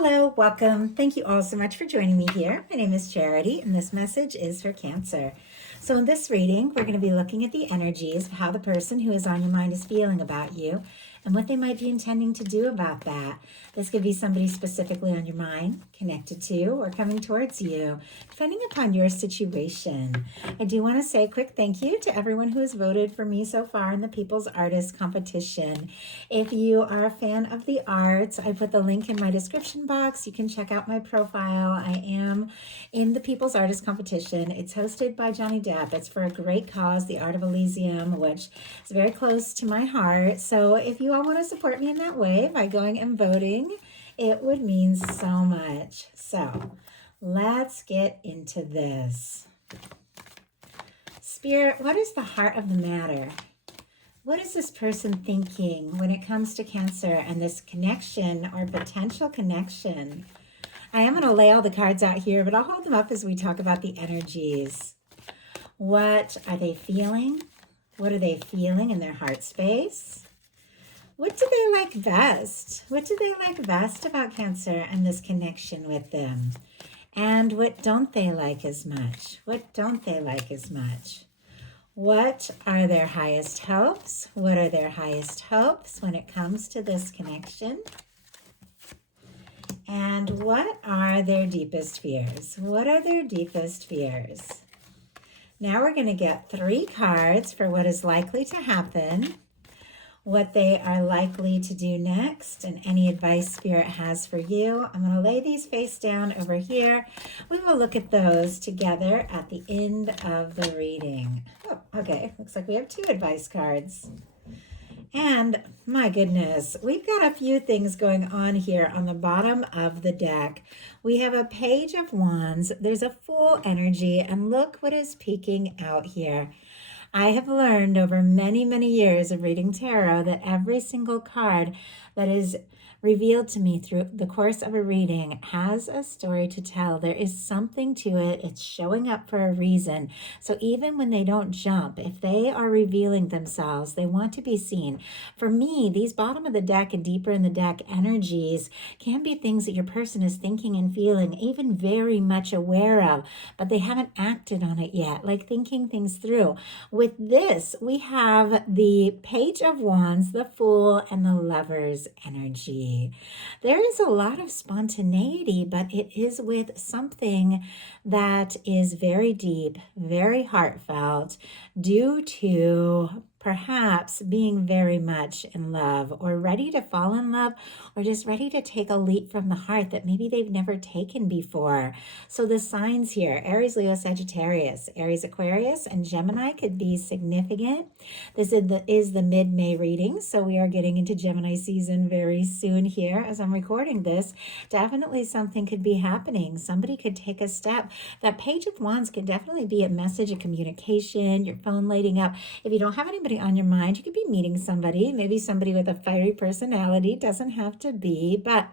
Hello, welcome. Thank you all so much for joining me here. My name is Charity, and this message is for Cancer. So, in this reading, we're going to be looking at the energies of how the person who is on your mind is feeling about you and what they might be intending to do about that. This could be somebody specifically on your mind, connected to, or coming towards you, depending upon your situation. I do want to say a quick thank you to everyone who has voted for me so far in the People's Artist Competition. If you are a fan of the arts, I put the link in my description box. You can check out my profile. I am in the People's Artist Competition. It's hosted by Johnny Depp. It's for a great cause, the Art of Elysium, which is very close to my heart. So if you all want to support me in that way by going and voting, it would mean so much. So let's get into this. Spirit, what is the heart of the matter? What is this person thinking when it comes to Cancer and this connection or potential connection? I am going to lay all the cards out here, but I'll hold them up as we talk about the energies. What are they feeling? What are they feeling in their heart space? What do they like best? What do they like best about Cancer and this connection with them? And what don't they like as much? What don't they like as much? What are their highest hopes? What are their highest hopes when it comes to this connection? And what are their deepest fears? What are their deepest fears? Now we're going to get 3 cards for what is likely to happen, what they are likely to do next, and any advice Spirit has for you. I'm going to lay these face down over here. We will look at those together at the end of the reading. Oh, okay. Looks like we have 2 advice cards. And my goodness, we've got a few things going on here on the bottom of the deck. We have a Page of Wands. There's a Fool energy, and look what is peeking out here. I have learned over many, many years of reading tarot that every single card that is revealed to me through the course of a reading has a story to tell. There is something to it. It's showing up for a reason. So even when they don't jump, if they are revealing themselves, they want to be seen. For me, these bottom of the deck and deeper in the deck energies can be things that your person is thinking and feeling, even very much aware of, but they haven't acted on it yet, like thinking things through. With this, we have the Page of Wands, the Fool, and the Lover's energy. There is a lot of spontaneity, but it is with something that is very deep, very heartfelt, due to perhaps being very much in love or ready to fall in love or just ready to take a leap from the heart that maybe they've never taken before. So the signs here, Aries, Leo, Sagittarius, Aries, Aquarius, and Gemini could be significant. This is the mid-May reading, so we are getting into Gemini season very soon here as I'm recording this. Definitely something could be happening. Somebody could take a step. That Page of Wands can definitely be a message, a communication, your phone lighting up. If you don't have anybody on your mind, you could be meeting somebody, maybe somebody with a fiery personality, doesn't have to be, but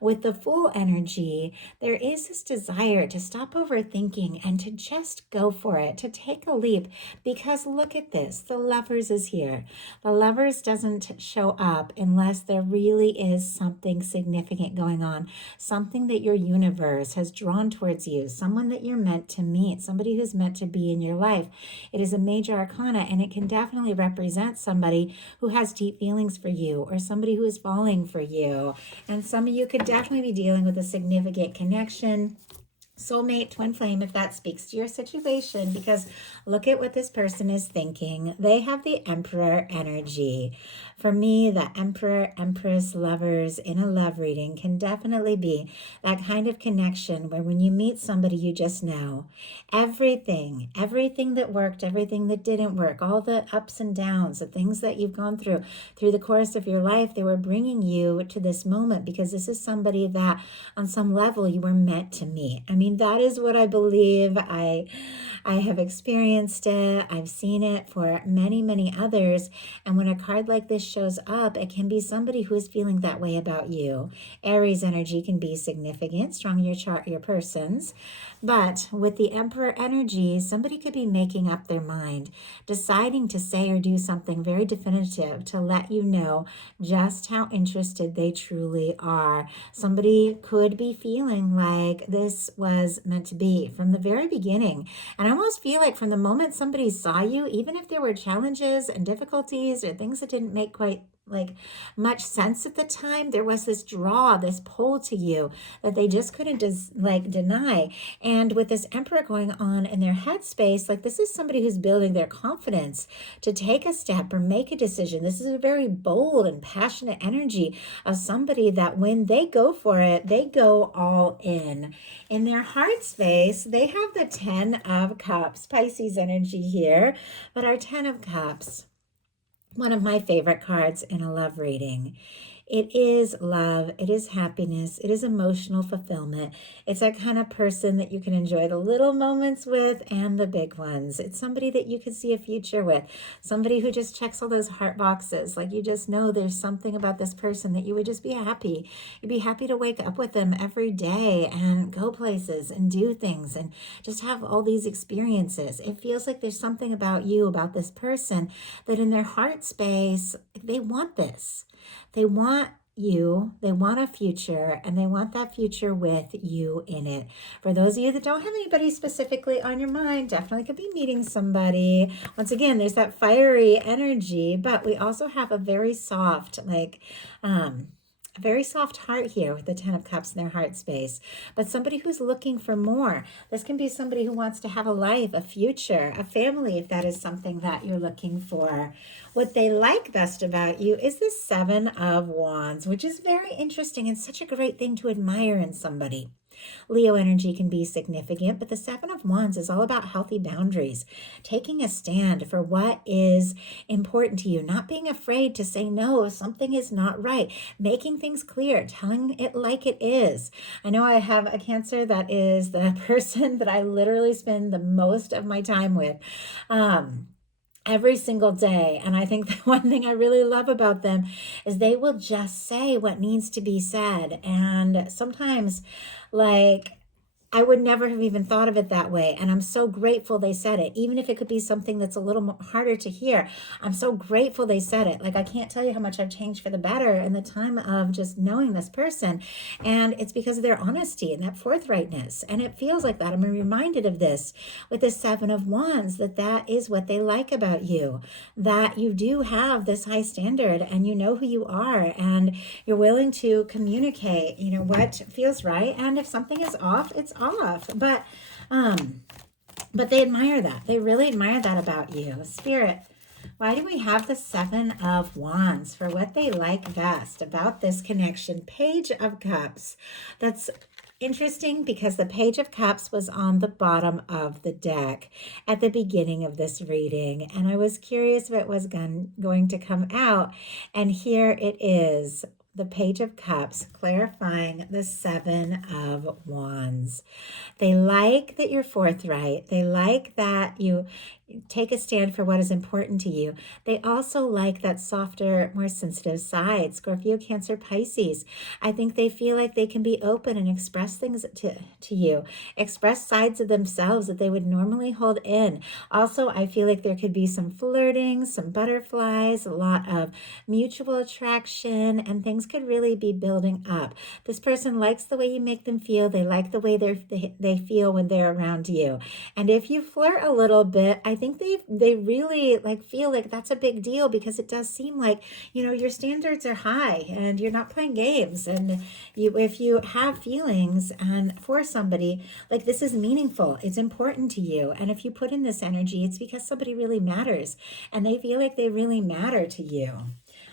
with the Fool energy, there is this desire to stop overthinking and to just go for it, to take a leap, because look at this, the Lovers is here. The Lovers doesn't show up unless there really is something significant going on, something that your universe has drawn towards you, someone that you're meant to meet, somebody who's meant to be in your life. It is a major arcana, and it can definitely represent somebody who has deep feelings for you or somebody who is falling for you. And some of you could definitely be dealing with a significant connection, soulmate, twin flame, if that speaks to your situation, because look at what this person is thinking. They have the Emperor energy. For me, the Emperor, Empress, Lovers in a love reading can definitely be that kind of connection where when you meet somebody, you just know everything that worked, everything that didn't work, all the ups and downs, the things that you've gone through the course of your life, they were bringing you to this moment because this is somebody that on some level you were meant to meet. I mean, mean, that is what I believe. I have experienced it. I've seen it for many, many others. And when a card like this shows up, it can be somebody who is feeling that way about you. Aries energy can be significant, strong in your chart, your persons. But with the Emperor energy, somebody could be making up their mind, deciding to say or do something very definitive to let you know just how interested they truly are. Somebody could be feeling like this was meant to be from the very beginning. And I almost feel like from the moment somebody saw you, even if there were challenges and difficulties or things that didn't make quite like much sense at the time, there was this draw, this pull to you that they just couldn't deny. And with this Emperor going on in their headspace, like this is somebody who's building their confidence to take a step or make a decision. This is a very bold and passionate energy of somebody that when they go for it, they go all in. In their heart space, they have the 10 of Cups, Pisces energy here, but our 10 of Cups, one of my favorite cards in a love reading. It is love, it is happiness, it is emotional fulfillment. It's that kind of person that you can enjoy the little moments with and the big ones. It's somebody that you could see a future with, somebody who just checks all those heart boxes. Like you just know there's something about this person that you would just be happy. You'd be happy to wake up with them every day and go places and do things and just have all these experiences. It feels like there's something about you, about this person, that in their heart space, they want this. They want you, they want a future, and they want that future with you in it. For those of you that don't have anybody specifically on your mind, definitely could be meeting somebody. Once again, there's that fiery energy, but we also have a very soft, a very soft heart here with the 10 of Cups in their heart space, but somebody who's looking for more. This can be somebody who wants to have a life, a future, a family, if that is something that you're looking for. What they like best about you is the 7 of Wands, which is very interesting and such a great thing to admire in somebody. Leo energy can be significant, but the 7 of Wands is all about healthy boundaries, taking a stand for what is important to you, not being afraid to say no if something is not right, making things clear, telling it like it is. I know I have a Cancer that is the person that I literally spend the most of my time with. Every single day. And I think the one thing I really love about them is they will just say what needs to be said. And sometimes, like, I would never have even thought of it that way. And I'm so grateful they said it, even if it could be something that's a little harder to hear. I'm so grateful they said it. Like, I can't tell you how much I've changed for the better in the time of just knowing this person. And it's because of their honesty and that forthrightness. And it feels like that. I'm reminded of this with the 7 of Wands, that is what they like about you, that you do have this high standard and you know who you are and you're willing to communicate, what feels right. And if something is off, it's off. But they admire that. They really admire that about you. Spirit, why do we have the 7 of Wands for what they like best about this connection? Page of Cups. That's interesting because the Page of Cups was on the bottom of the deck at the beginning of this reading, and I was curious if it was going to come out, and here it is. The Page of Cups, clarifying the 7 of Wands. They like that you're forthright. They like that you take a stand for what is important to you. They also like that softer, more sensitive side. Scorpio, Cancer, Pisces. I think they feel like they can be open and express things to you. Express sides of themselves that they would normally hold in. Also, I feel like there could be some flirting, some butterflies, a lot of mutual attraction, and things could really be building up. This person likes the way you make them feel. They like the way they feel when they're around you. And if you flirt a little bit, I think they really feel like that's a big deal, because it does seem like, your standards are high and you're not playing games. And if you have feelings and for somebody, like, this is meaningful, it's important to you. And if you put in this energy, it's because somebody really matters and they feel like they really matter to you.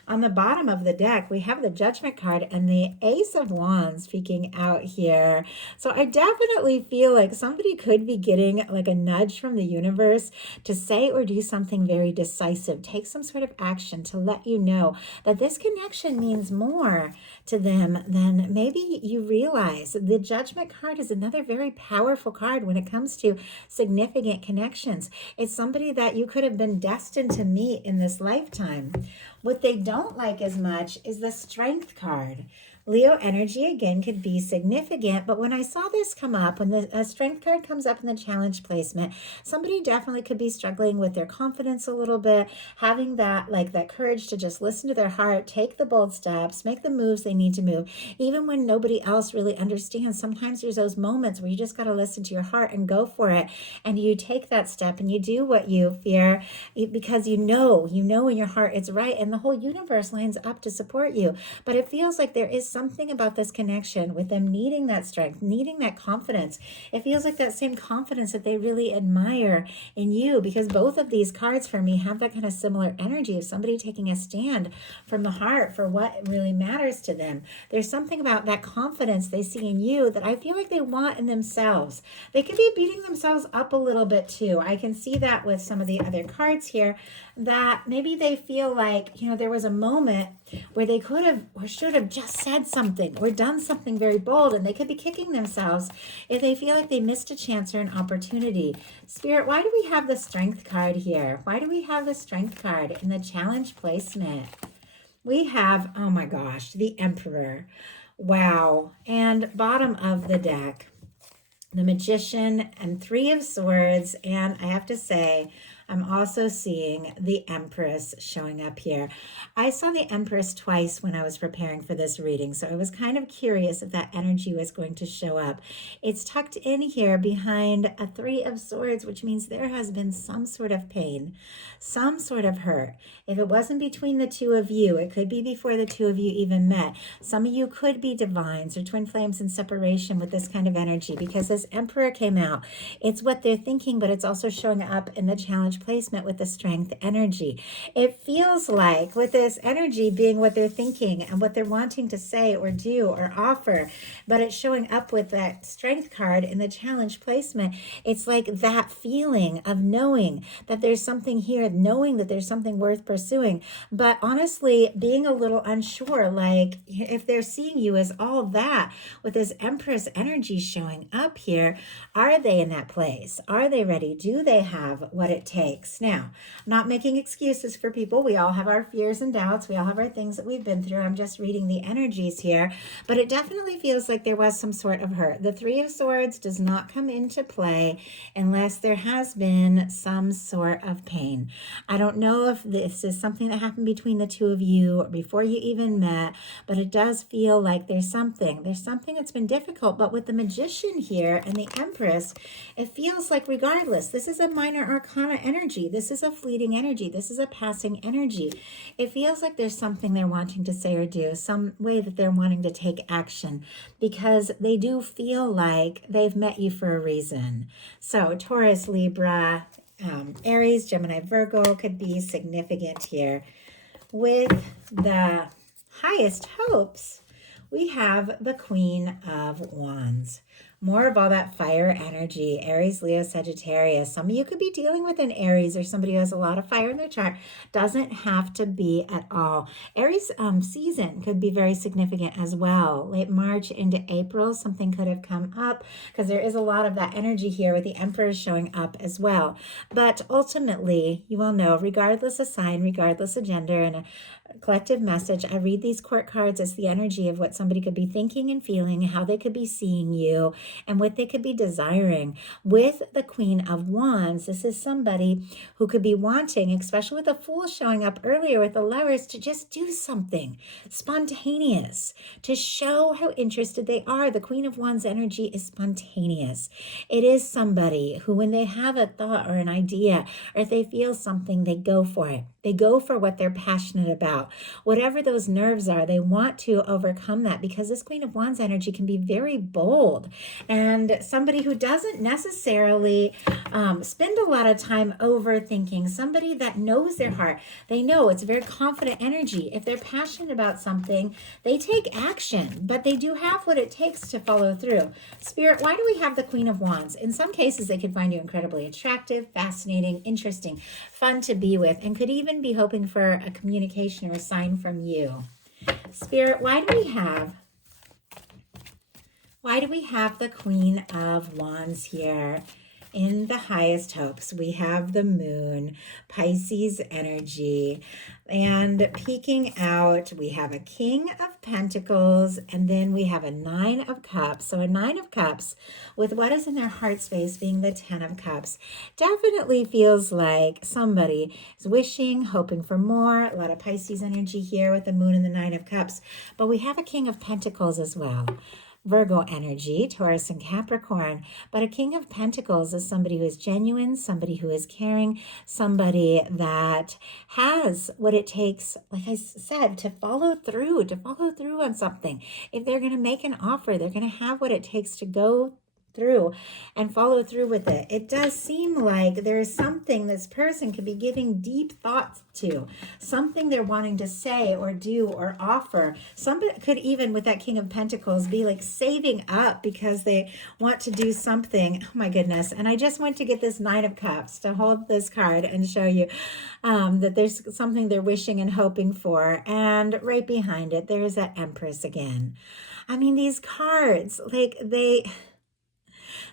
On the bottom of the deck, we have the Judgment card and the Ace of Wands peeking out here. So I definitely feel like somebody could be getting like a nudge from the universe to say or do something very decisive, take some sort of action to let you know that this connection means more to them than maybe you realize. The Judgment card is another very powerful card when it comes to significant connections. It's somebody that you could have been destined to meet in this lifetime. What they don't like as much is the Strength card. Leo energy, again, could be significant, but when I saw this come up, when the Strength card comes up in the challenge placement, somebody definitely could be struggling with their confidence a little bit, having that, like that courage to just listen to their heart, take the bold steps, make the moves they need to move, even when nobody else really understands. Sometimes there's those moments where you just got to listen to your heart and go for it, and you take that step and you do what you fear because you know in your heart it's right, and the whole universe lines up to support you. But it feels like there is something about this connection with them needing that strength, needing that confidence. It feels like that same confidence that they really admire in you, because both of these cards for me have that kind of similar energy of somebody taking a stand from the heart for what really matters to them. There's something about that confidence they see in you that I feel like they want in themselves. They could be beating themselves up a little bit too. I can see that with some of the other cards here, that maybe they feel like, there was a moment where they could have or should have just said something or done something very bold, and they could be kicking themselves if they feel like they missed a chance or an opportunity. Spirit, why do we have the Strength card here? Why do we have the Strength card in the challenge placement? We have, oh my gosh, the Emperor. Wow. And bottom of the deck, the Magician and Three of Swords. And I have to say, I'm also seeing the Empress showing up here. I saw the Empress twice when I was preparing for this reading, so I was kind of curious if that energy was going to show up. It's tucked in here behind a Three of Swords, which means there has been some sort of pain, some sort of hurt. If it wasn't between the two of you, it could be before the two of you even met. Some of you could be divines or twin flames in separation with this kind of energy, because this Emperor came out. It's what they're thinking, but it's also showing up in the challenge placement with the Strength energy. It feels like with this energy being what they're thinking and what they're wanting to say or do or offer, but it's showing up with that Strength card in the challenge placement. It's like that feeling of knowing that there's something here, knowing that there's something worth pursuing, but honestly being a little unsure, like if they're seeing you as all that with this Empress energy showing up here, are they in that place? Are they ready? Do they have what it takes? Now, not making excuses for people. We all have our fears and doubts. We all have our things that we've been through. I'm just reading the energies here, but it definitely feels like there was some sort of hurt. The Three of Swords does not come into play unless there has been some sort of pain. I don't know if this is something that happened between the two of you or before you even met, but it does feel like there's something that's been difficult. But with the Magician here and the Empress, it feels like regardless, this is a minor arcana energy. This is a fleeting energy. This is a passing energy. It feels like there's something they're wanting to say or do, some way that they're wanting to take action, because they do feel like they've met you for a reason. So Taurus, Libra, Aries, Gemini, Virgo could be significant here. With the highest hopes, we have the Queen of Wands. More of all that fire energy, Aries, Leo, Sagittarius. Some of you could be dealing with an Aries or somebody who has a lot of fire in their chart. Doesn't have to be at all. Aries season could be very significant as well. Late March into April, something could have come up, because there is a lot of that energy here with the Emperor showing up as well. But ultimately, you will know, regardless of sign, regardless of gender, and a collective message, I read these court cards as the energy of what somebody could be thinking and feeling, how they could be seeing you, and what they could be desiring. With the Queen of Wands, this is somebody who could be wanting, especially with the Fool showing up earlier with the Lovers, to just do something spontaneous, to show how interested they are. The Queen of Wands energy is spontaneous. It is somebody who, when they have a thought or an idea, or if they feel something, they go for it. They go for what they're passionate about. Whatever those nerves are, they want to overcome that, because this Queen of Wands energy can be very bold, and somebody who doesn't necessarily spend a lot of time overthinking, somebody that knows their heart. They know it's a very confident energy. If they're passionate about something, they take action, but they do have what it takes to follow through. Spirit, why do we have the Queen of Wands? In some cases, they could find you incredibly attractive, fascinating, interesting, fun to be with, and could even be hoping for a communication or a sign from you. Spirit, why do we have the Queen of Wands here? In the highest hopes, we have the moon, Pisces energy, and peeking out, we have a King of Pentacles, and then we have a Nine of Cups. So a Nine of Cups with what is in their heart space being the Ten of Cups definitely feels like somebody is wishing, hoping for more. A lot of Pisces energy here with the moon and the Nine of Cups, but we have a King of Pentacles as well. Virgo energy, Taurus and Capricorn, but a King of Pentacles is somebody who is genuine, somebody who is caring, somebody that has what it takes, like I said, to follow through on something. If they're going to make an offer, they're going to have what it takes to go through and follow through with it. It does seem like there is something this person could be giving deep thoughts to, something they're wanting to say or do or offer. Somebody could even, with that King of Pentacles, be like saving up because they want to do something. Oh my goodness. And I just went to get this Nine of Cups to hold this card and show you that there's something they're wishing and hoping for. And right behind it, there's that Empress again. I mean, these cards, like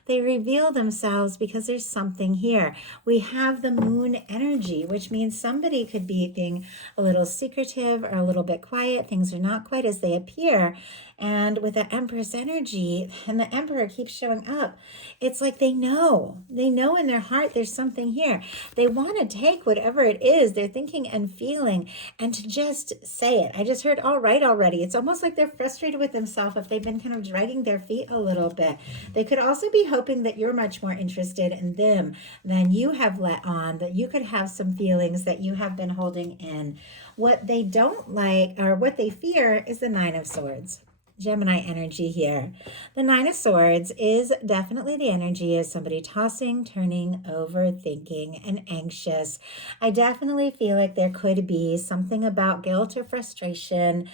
they reveal themselves because there's something here. We have the moon energy, which means somebody could be being a little secretive or a little bit quiet. Things are not quite as they appear. And with the Empress energy and the Emperor keeps showing up, it's like they know in their heart there's something here. They want to take whatever it is they're thinking and feeling and to just say it. I just heard all right already. It's almost like they're frustrated with themselves if they've been kind of dragging their feet a little bit. They could also be hoping that you're much more interested in them than you have let on, that you could have some feelings that you have been holding in. What they don't like or what they fear is the Nine of Swords. Gemini energy here. The Nine of Swords is definitely the energy of somebody tossing, turning, overthinking, and anxious. I definitely feel like there could be something about guilt or frustration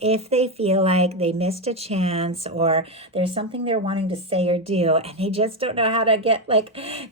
if they feel like they missed a chance or there's something they're wanting to say or do and they just don't know how to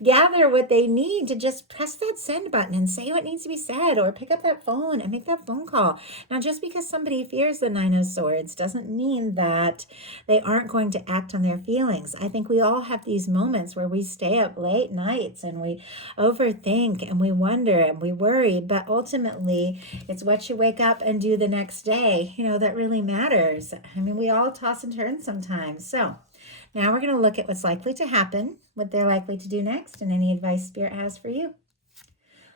gather what they need to just press that send button and say what needs to be said or pick up that phone and make that phone call. Now, just because somebody fears the Nine of Swords doesn't mean that they aren't going to act on their feelings. I think we all have these moments where we stay up late nights and we overthink and we wonder and we worry, but ultimately it's what you wake up and do the next day, that really matters. I mean, we all toss and turn sometimes. So now we're going to look at what's likely to happen, what they're likely to do next, and any advice Spirit has for you.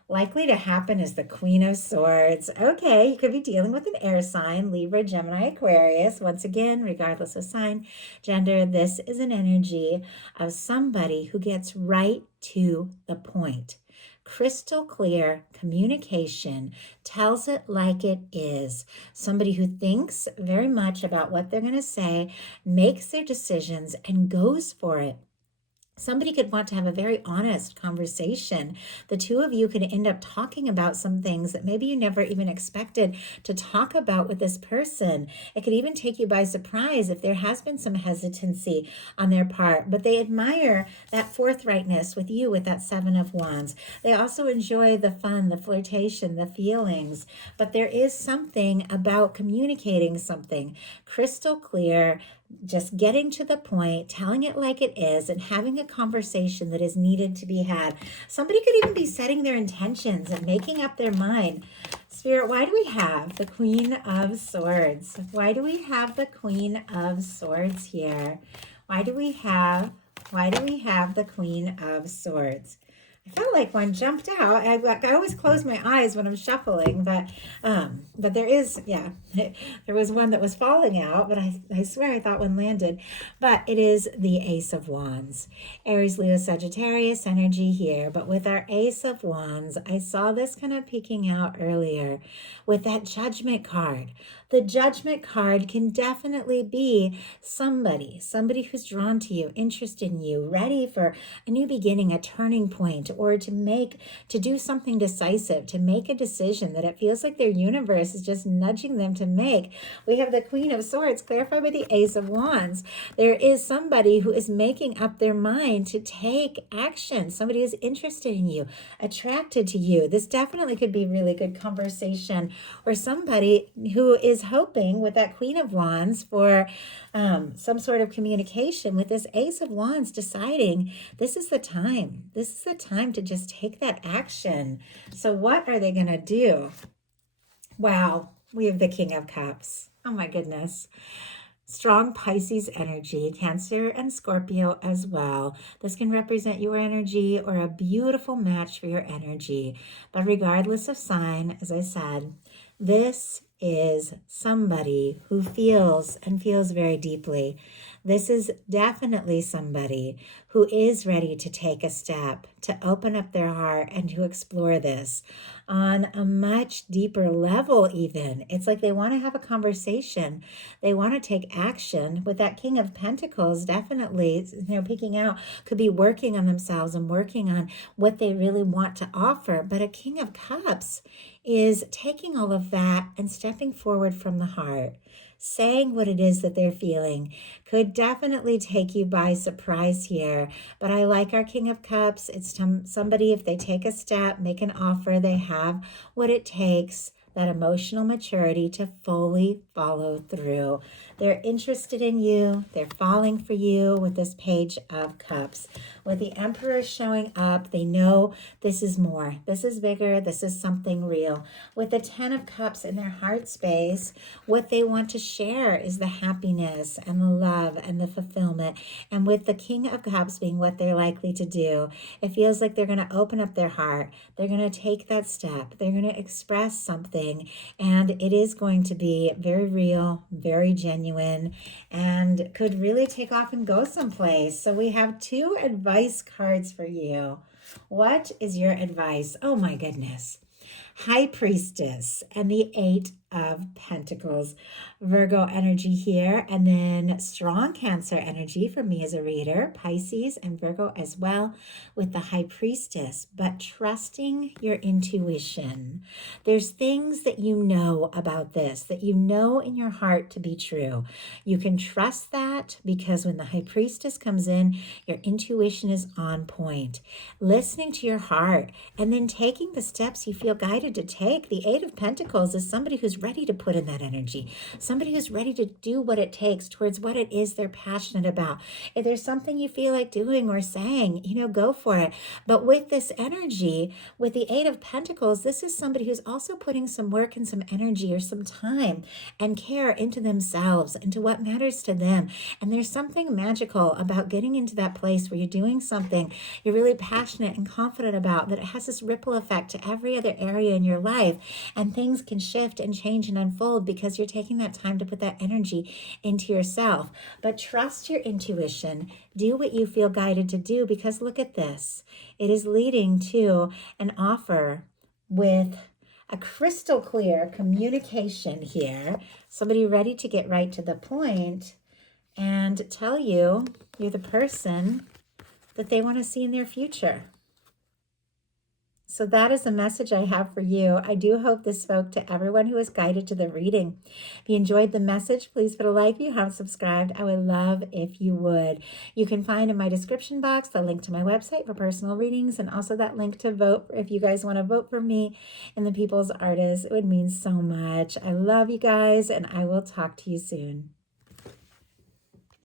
Likely to happen is the Queen of Swords. Okay, you could be dealing with an air sign, Libra, Gemini, Aquarius. Once again, regardless of sign, gender, this is an energy of somebody who gets right to the point. Crystal clear communication, tells it like it is. Somebody who thinks very much about what they're going to say, makes their decisions, and goes for it. Somebody could want to have a very honest conversation. The two of you could end up talking about some things that maybe you never even expected to talk about with this person. It could even take you by surprise if there has been some hesitancy on their part, but they admire that forthrightness with you with that Seven of Wands. They also enjoy the fun, the flirtation, the feelings, but there is something about communicating something crystal clear, just getting to the point, telling it like it is, and having a conversation that is needed to be had. Somebody could even be setting their intentions and making up their mind. Spirit, why do we have the Queen of Swords? Why do we have the Queen of Swords here? Why do we have the Queen of Swords? I felt like one jumped out. I always close my eyes when I'm shuffling, but there is, yeah, there was one that was falling out, but I swear I thought one landed. But it is the Ace of Wands. Aries, Leo, Sagittarius energy here. But with our Ace of Wands, I saw this kind of peeking out earlier with that Judgment card. The Judgment card can definitely be somebody who's drawn to you, interested in you, ready for a new beginning, a turning point, or to do something decisive, to make a decision that it feels like their universe is just nudging them to make. We have the Queen of Swords clarified by the Ace of Wands. There is somebody who is making up their mind to take action. Somebody who's interested in you, attracted to you. This definitely could be really good conversation, or somebody who is hoping with that Queen of Wands for some sort of communication, with this Ace of Wands deciding this is the time. This is the time to just take that action. So what are they going to do? Wow, we have the King of Cups. Oh my goodness. Strong Pisces energy, Cancer and Scorpio as well. This can represent your energy or a beautiful match for your energy. But regardless of sign, as I said, this is somebody who feels very deeply. This is definitely somebody who is ready to take a step, to open up their heart and to explore this on a much deeper level even. It's like they want to have a conversation. They want to take action. With that King of Pentacles, definitely, peeking out, could be working on themselves and working on what they really want to offer. But a King of Cups is taking all of that and stepping forward from the heart, saying what it is that they're feeling. Could definitely take you by surprise here. But I like our King of Cups. It's somebody, if they take a step, make an offer, they have what it takes, that emotional maturity to fully follow through. They're interested in you. They're falling for you with this Page of Cups. With the Emperor showing up, they know this is more. This is bigger. This is something real. With the Ten of Cups in their heart space, what they want to share is the happiness and the love and the fulfillment. And with the King of Cups being what they're likely to do, it feels like they're going to open up their heart. They're going to take that step. They're going to express something. And it is going to be very real, very genuine, and could really take off and go someplace. So we have two advice cards for you. What is your advice? Oh my goodness. High Priestess and the Eight of Pentacles. Virgo energy here, and then strong Cancer energy for me as a reader, Pisces and Virgo as well, with the High Priestess, but trusting your intuition. There's things that you know about this, that you know in your heart to be true. You can trust that because when the High Priestess comes in, your intuition is on point. Listening to your heart and then taking the steps you feel guided to take. The Eight of Pentacles is somebody who's ready to put in that energy, somebody who's ready to do what it takes towards what it is they're passionate about. If there's something you feel like doing or saying, go for it. But with this energy, with the Eight of Pentacles, this is somebody who's also putting some work and some energy or some time and care into themselves, into what matters to them. And there's something magical about getting into that place where you're doing something you're really passionate and confident about, that it has this ripple effect to every other area in your life, and things can shift and change and unfold because you're taking that time to put that energy into yourself. But trust your intuition. Do what you feel guided to do, because look at this. It is leading to an offer with a crystal clear communication here. Somebody ready to get right to the point and tell you you're the person that they want to see in their future. So that is the message I have for you. I do hope this spoke to everyone who was guided to the reading. If you enjoyed the message, please put a like. If you haven't subscribed, I would love if you would. You can find in my description box the link to my website for personal readings, and also that link to vote if you guys want to vote for me in the People's Artist. It would mean so much. I love you guys, and I will talk to you soon.